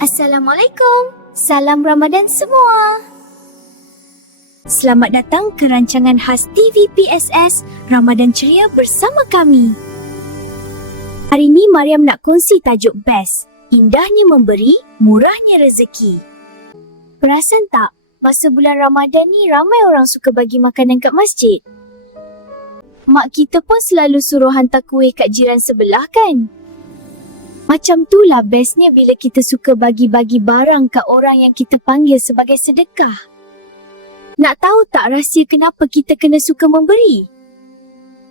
Assalamualaikum. Salam Ramadan semua. Selamat datang ke rancangan khas TVPSS Ramadan Ceria bersama kami. Hari ini Mariam nak kongsi tajuk best. Indahnya memberi, murahnya rezeki. Perasan tak, masa bulan Ramadan ni ramai orang suka bagi makanan kat masjid. Mak kita pun selalu suruh hantar kuih kat jiran sebelah kan? Macam itulah bestnya bila kita suka bagi-bagi barang kat orang yang kita panggil sebagai sedekah. Nak tahu tak rahsia kenapa kita kena suka memberi?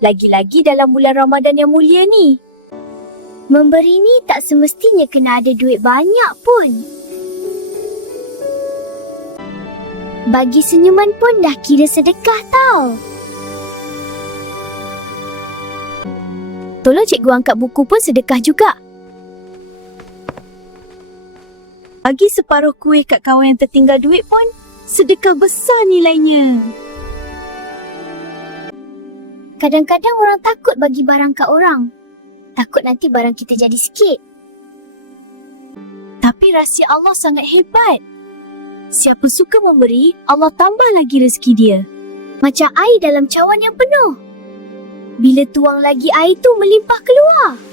Lagi-lagi dalam bulan Ramadan yang mulia ni. Memberi ni tak semestinya kena ada duit banyak pun. Bagi senyuman pun dah kira sedekah tau. Tolong cikgu angkat buku pun sedekah juga. Bagi separuh kuih kat kawan yang tertinggal duit pun sedekah besar nilainya. Kadang-kadang orang takut bagi barang kat orang. Takut nanti barang kita jadi sikit. Tapi rahsia Allah sangat hebat. Siapa suka memberi, Allah tambah lagi rezeki dia. Macam air dalam cawan yang penuh. Bila tuang lagi air tu melimpah keluar.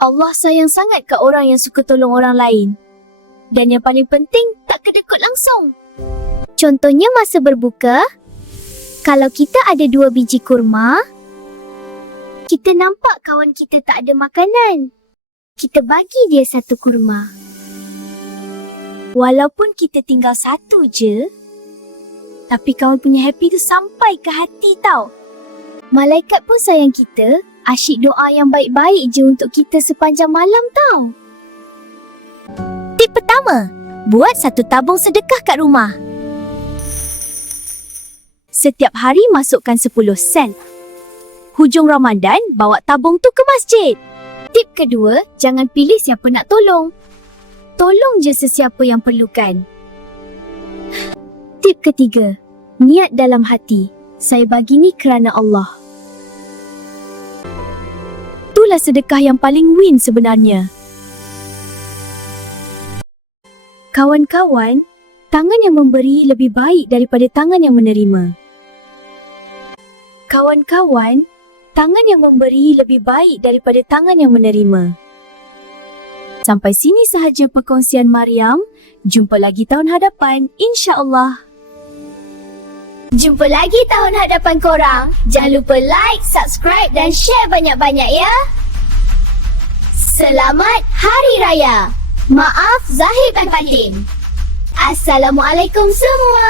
Allah sayang sangat kat orang yang suka tolong orang lain. Dan yang paling penting, tak kedekut langsung. Contohnya masa berbuka, kalau kita ada 2 biji kurma, kita nampak kawan kita tak ada makanan. Kita bagi dia 1 kurma. Walaupun kita tinggal 1 je, tapi kawan punya happy tu sampai ke hati tau. Malaikat pun sayang kita, asyik doa yang baik-baik je untuk kita sepanjang malam tau. Tip pertama, buat 1 tabung sedekah kat rumah. Setiap hari masukkan 10 sen. Hujung Ramadan, bawa tabung tu ke masjid. Tip kedua, jangan pilih siapa nak tolong. Tolong je sesiapa yang perlukan. Tip ketiga, niat dalam hati. Saya bagi ni kerana Allah. Itulah sedekah yang paling win sebenarnya. Kawan-kawan, tangan yang memberi lebih baik daripada tangan yang menerima. Kawan-kawan, tangan yang memberi lebih baik daripada tangan yang menerima. Sampai sini sahaja perkongsian Mariam. Jumpa lagi tahun hadapan, insya-Allah. Jumpa lagi tahun hadapan korang. Jangan lupa like, subscribe dan share banyak-banyak ya. Selamat Hari Raya. Maaf zahir dan batin. Assalamualaikum semua.